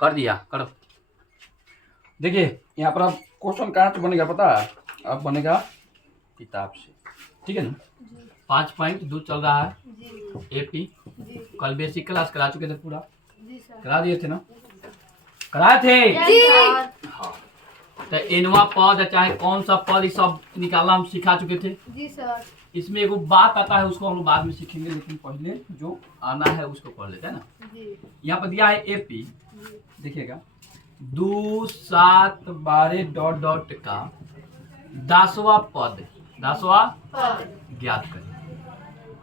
कर दिया, करो। देखिए यहाँ पर अब क्वेश्चन कहाँ से बनेगा पता है? अब बनेगा किताब से, ठीक है ना। 5 पॉइंट दूध चल रहा है एपी। कल बेसिक क्लास करा चुके थे पूरा, करा दिए थे ना, कराए थे। हाँ, तो एनवा पद चाहे कौन सा पद ये सब निकालना हम सिखा चुके थे जी सर। इसमें एक बात आता है, उसको हम लोग बाद में सीखेंगे, लेकिन पहले जो आना है उसको पढ़ लेते हैं ना। यहाँ पर दिया है एपी, देखिएगा 2 7 12 डॉट डॉट का 10वां पद, 10वां ज्ञात करें।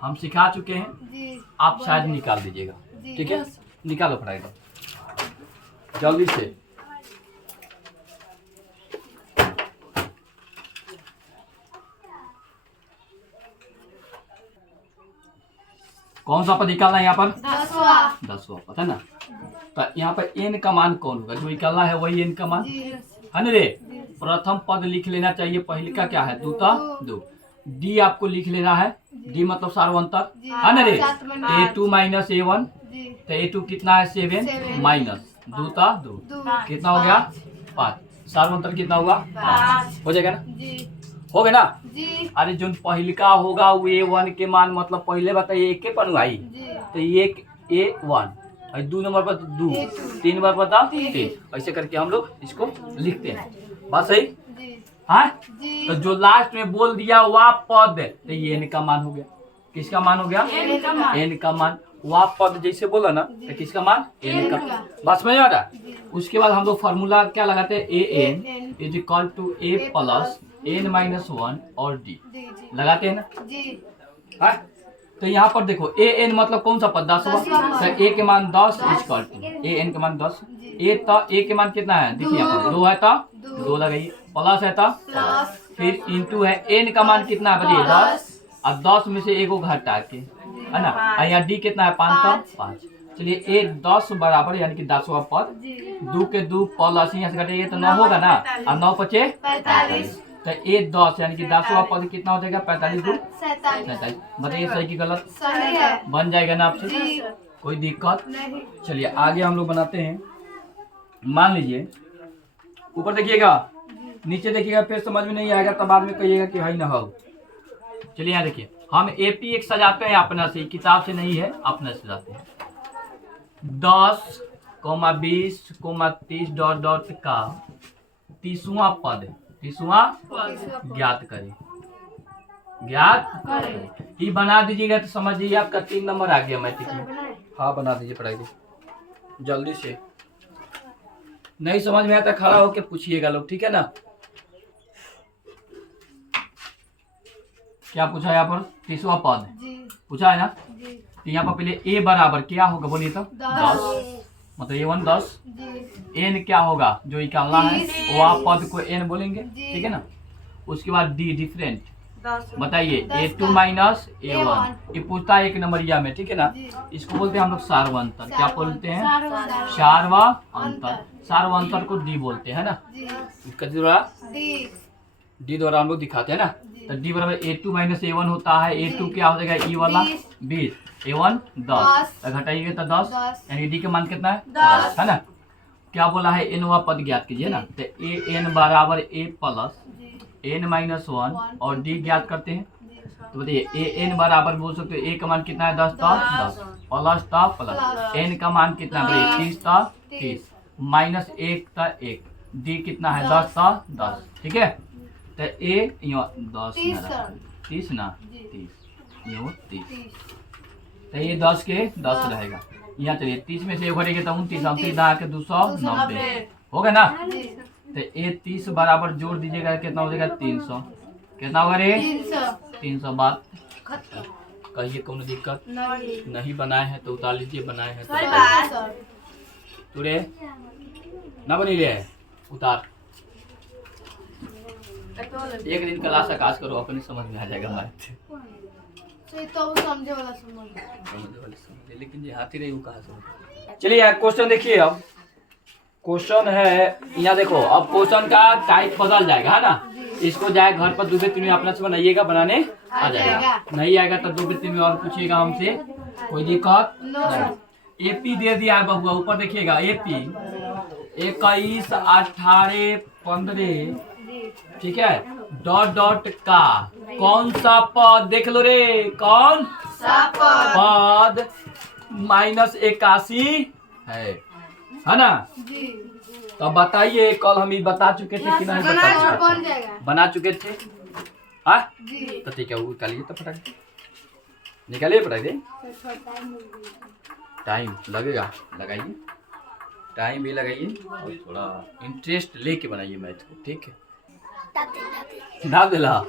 हम सिखा चुके हैं, आप शायद निकाल दीजिएगा, ठीक है। निकालो फटाफट जल्दी से। कौन सा पद निकालना है यहाँ पर? 10वां पद है ना। तो यहाँ पर एन का मान कौन होगा? जो निकालना है वही एन का मान है ना रे। प्रथम पद लिख लेना चाहिए, पहले का क्या है? 2 डी आपको लिख लेना है, डी मतलब सार्वंतर है ना रे। A2 माइनस A1, तो A2 कितना है? 7 माइनस 2 कितना हो गया? 5। सार्वंतर कितना होगा? 5 हो जाएगा ना, हो गया ना जी। अरे जो पहलिका होगा वो A1 के मान मतलब पहले बताइए एक के पर आई, तो एक A1, 2 नंबर पर 2, 3 नंबर पर 3, ऐसे करके हम लोग इसको लिखते हैं। बात सही है? तो जो लास्ट में बोल दिया वह पद, तो ये एन का मान हो गया। किसका मान हो गया? एन का मान। वह पद जैसे बोला ना, तो किसका मान? एन का। बात समझ आ रहा? उसके बाद हम लोग फॉर्मूला क्या लगाते हैं? A n is equal to a plus n minus 1 और d लगाते हैं ना जी। तो यहाँ पर देखो ए एन मतलब कौन सा पद? 10वां। तो ए के मान 10 इक्वल टू ए एन के मान 10। ए के मान कितना है? देखिए यहाँ पर 2 है तो 2 लगाइए, प्लस है तो फिर इंटू है एन का मान कितना है बताइए? 10। और 10 में से एगो घटा के है ना। और यहाँ डी कितना है? 5। चलिए ए 10 बराबर यानी कि 10वां पद 2 के 2 प्लस यहाँ से घटाइए तो 9 होगा ना, और 9 पचे 45। तो ए 10 यानी कि 10वां पद कितना हो जाएगा? 45 2 47। बताइए सही की गलत? सही है। बन जाएगा ना आपसे? कोई दिक्कत नहीं। चलिए आगे हम लोग बनाते हैं। मान लीजिए ऊपर देखिएगा, नीचे देखिएगा, फिर समझ में नहीं आएगा तब बाद में कहिएगा कि है ना हो। चलिए यहाँ देखिए, हम एपी एक सजाते हैं अपना से, किताब से नहीं है, अपना से सजाते हैं। 10, 20, 30 डॉट डॉट का 30वां पद, 30वां ज्ञात करें। ज्ञात करें ये बना दीजिएगा तो समझिए आपका 3 नंबर आ गया मैट्रिक में। हाँ बना दीजिए, पढ़ाई जल्दी से। नहीं समझ में आता खड़ा होके पूछिएगा लोग, ठीक है ना। क्या पूछा यहाँ पर? 30वां पद पूछा है ना। तो यहाँ पर पहले ए बराबर क्या होगा बोलिए तो? 10 मतलब A1 10। एन क्या होगा जो निकालना है? वह पद को एन बोलेंगे, ठीक है ना। उसके बाद डी डिफरेंट बताइए, A2 माइनस A1 ये पूछता है 1 नंबरिया में, ठीक है ना। इसको बोलते हैं हम लोग सार्वंतर। क्या बोलते हैं? सार्वंतर। सार्वंतर को डी बोलते हैं ना। इसका डी द्वारा हम लोग दिखाते हैं ना। तो डी बराबर A2 माइनस A1 होता है। A2 क्या हो जाएगा? ई वाला 20, A1 10, घटाइएगा तो 10, यानी डी का मान कितना है? 10 है ना। क्या बोला है? एनवा पद ज्ञात कीजिए ना। तो ए एन बराबर ए प्लस n माइनस 1 और d ज्ञात करते हैं। तो बताइए ए एन बराबर बोल सकते हो, ए का मान कितना है? 10 प्लस n का मान कितना है? 30 माइनस 1 डी कितना है? 10 ठीक है। तो ए 10 30 ना 30 तो ये 10 के 10 रहेगा। यहाँ चलिए 30 में से एक घटेगा तो 29 आके 290 होगा ना। तो ए 30 बराबर जोड़ दीजिएगा कितना हो जाएगा? 300। कितना होगा रे? 300 बात कहिए, कोनो दिक्कत नहीं बनाए हैं तो उतार लीजिए, बनाए हैं तो तुरे ना बनी ले उतार। एक दिन क्लास आकाश करो, अपने समझ में आ जाएगा हमारे तो समझे वाला समझे, लेकिन ये हाथी रही वो कहाँ समझ। चलिए क्वेश्चन देखिए। अब क्वेश्चन है यहाँ देखो, अब क्वेश्चन का टाइप बदल जाएगा है ना। इसको जाए घर पर 2-3 में अपना से बनाइएगा, बनाने आ जाएगा। नहीं आएगा तो 2-3 में और पूछिएगा हमसे, कोई दिक्कत नहीं। एपी दे दिया है बबुआ, ऊपर देखिएगा एपी 21 18 15, ठीक है, डॉट डॉट का कौन सा पद देख लो रे, कौन सा पद पद -81 है ना। जी तो बताइए, कल हम ये बता चुके थे कि नहीं बता चुके बन थे? जाएगा बना चुके थे। हाँ जी। तो ठीक है, वो निकालिए तो फटाक निकालिए फटाक दे। टाइम लगेगा, लगाइए, टाइम भी लगाइए और थोड़ा इंटरेस्ट लेके बनाइए मैथ को, ठीक है। डाल दिला,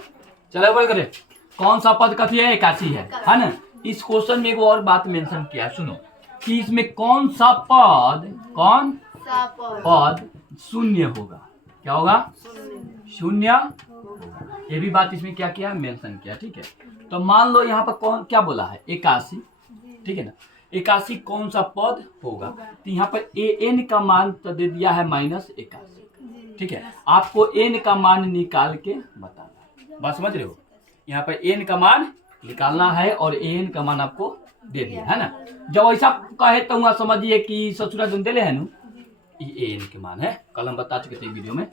चलो बोल करे कौन सा पद कथी है, 81 है ना। इस क्वेश्चन में एक और बात मेंशन किया है, सुनो कि इसमें कौन सा पद, कौन सा पद पद शून्य होगा, क्या होगा, शून्य होगा। ये भी बात इसमें क्या किया, मेंशन किया, ठीक है। तो मान लो यहाँ पर कौन क्या बोला है, 81, ठीक है ना। 81 कौन सा पद होगा, तो यहाँ पर an का मान तो दे दिया है -81, ठीक है। आपको n का मान निकाल के बताना है, बात समझ रहे हो। यहाँ पर n का मान निकालना है और an का मान आपको दे दिया है ना। जब ऐसा कहे तो वहाँ समझिए कि ससुरा जन दिले है नु, ये an के मान है, कल हम बता चुके थे वीडियो में,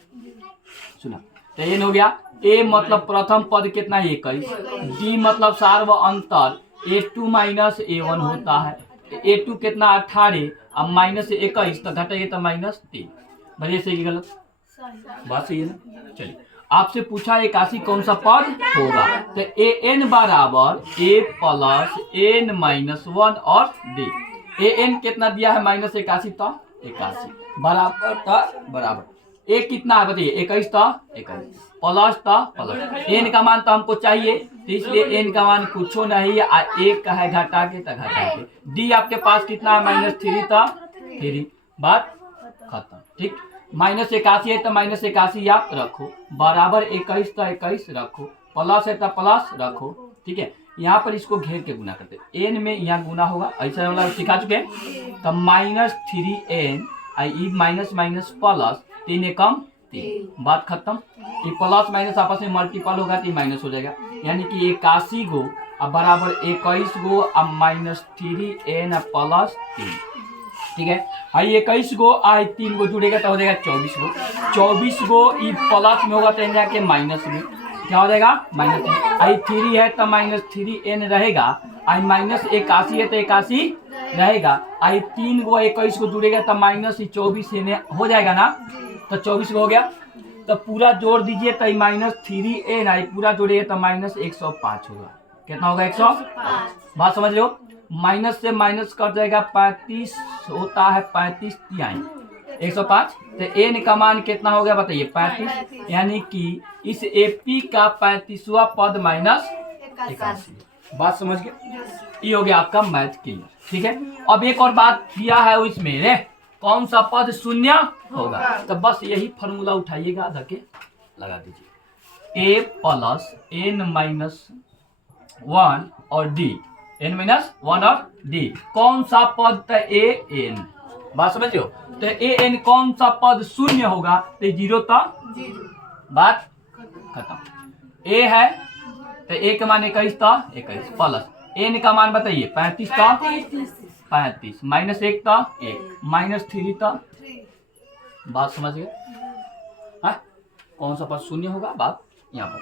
सुना। तो n हो गया, a मतलब प्रथम पद कितना है 21, d मतलब सार्व अंतर a2 - a1 होता है, a2 कितना 18 अब -21 तो घटेगा तो -3, बढ़िया सही कि गलत, बात सही है ना। चलिए आपसे पूछा 81 कौन सा पद होगा, तो an बराबर a प्लस n -1 और d। an कितना दिया है -81 तो 81 बराबर था बराबर a कितना है बताइए, 21 था 21 प्लस था प्लस n का मान तो हमको चाहिए, तो इसलिए n का मान कुछ नहीं है, एक का है घटा के तो घटा के, d आपके पास कितना है -3 था 3, बात खत्म, ठीक। -81 है तो -81 आप रखो, बराबर 21 तो 21 रखो, प्लस है तो प्लस रखो, ठीक है। यहाँ पर इसको घेर के गुना करते, n में यहाँ गुना होगा, ऐसा वाला सिखा चुके हैं। तो -3n आई माइनस माइनस प्लस 3 एकम 3, बात खत्म। ये प्लस माइनस आपस में मल्टीपल होगा तो माइनस हो जाएगा, यानी कि 81 गो अब बराबर 21 गो अब -3n प्लस 3, ठीक है। आई 21 गो आई 3 गो जुड़ेगा तो हो जाएगा 24 गो, 24 गो ई प्लस में होगा तो जाके माइनस में, क्या हो जाएगा माइनस। आई 3 है तो -3n रहेगा, आई -81 है तो 81 रहेगा, आई 3 गो 21 को जुड़ेगा तो -24 हो जाएगा ना, तो 24 हो गया। तो पूरा जोड़ दीजिए तो -3n आई पूरा जोड़िए तो -105 होगा, कितना होगा 105, बात समझ रहे हो। माइनस से माइनस कट जाएगा 35 होता है, 35 तिहाई 105, तो n का मान कितना हो गया बताइए 35, यानी कि इस एपी का 35वां पद -81, बात समझ गए। ये हो गया आपका मैथ क्लियर, ठीक है। अब एक और बात दिया है इसमें रे, कौन सा पद शून्य होगा, तो बस यही फॉर्मूला उठाइएगा, धके लगा दीजिए, a प्लस n -1 और d, n -1 और d कौन सा पद, तो a n, बात समझ हो। तो a n कौन सा पद शून्य होगा, तो 0 था, बात खत्म। a है तो a का मान 21 था 21 प्लस n का मान बताइए 35 था 35 -1 था 1 -3 था, बात समझ गए। हाँ कौन सा पद शून्य होगा, बात यहाँ पर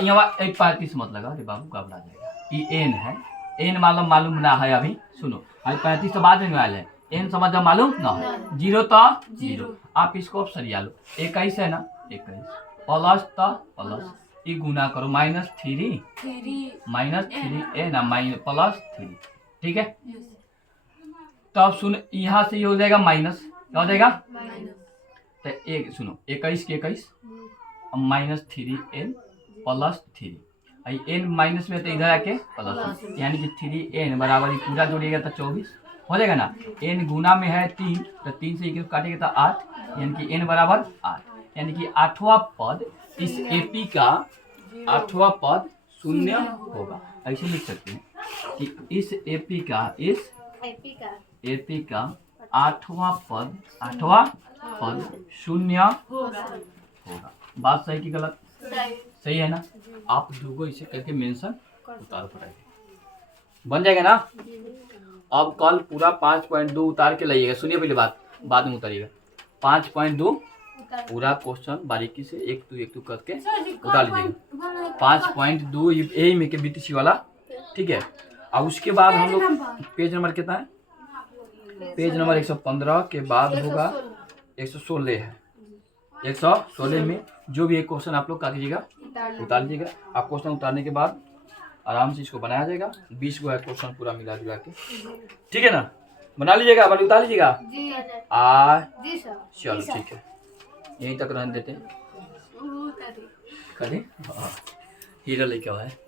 यहाँ 35 मत लगा, अरे बाबू घबरा जाएगा, ये n है, n मालूम ना है अभी, सुनो अभी 35 तो बाद में आया है, n समझ मालूम ना है, 0 था 0, आप इसको अब सरिया लो, 21 है ना 21 प्लस था प्लस ये गुना करो -3 -3n प्लस 3, ठीक है। तो अब सुन यहाँ से ये हो जाएगा माइनस, क्या हो जाएगा, तो एक सुनो 21 के 21 -3n प्लस 3, n माइनस में तो इधर आके प्लस, यानी कि 3n बराबर ही पूरा जोड़िएगा तो 24 हो जाएगा ना, n गुना में है 3 तो 3 से काटेगा तो 8, यानी कि n बराबर 8, यानी कि 8वां पद इस एपी का 8वां पद शून्य होगा। ऐसे लिख सकते हैं कि इस एपी का 8वां पद शून्य होगा, बात सही कि गलत, सही है ना। आप दूगो इसे करके मेंशन उतार पड़ेगा, बन जाएगा ना। अब कल पूरा 5.2 उतार के लाइएगा। सुनिए पहले बात, बाद में उतारिएगा। 5.2 पूरा क्वेश्चन बारीकी से एक टू करके उतार लीजिएगा। 5.2 यही में के बीटीसी वाला, ठीक है। और उसके बाद हम लोग पेज नंबर कितना है, पेज नंबर 115 के बाद होगा 116 है। 116 में जो भी एक क्वेश्चन आप लोग कर लीजिएगा, उतार लीजिएगा। आप क्वेश्चन उतारने के बाद आराम से इसको बनाया जाएगा। 20 गो है क्वेश्चन पूरा मिला जुला के, ठीक है ना। बना लीजिएगा, बना उतार लीजिएगा। जी सर। चलो ठीक है, यहीं तक रहने देते हैं। करें हीरा लेके आया है।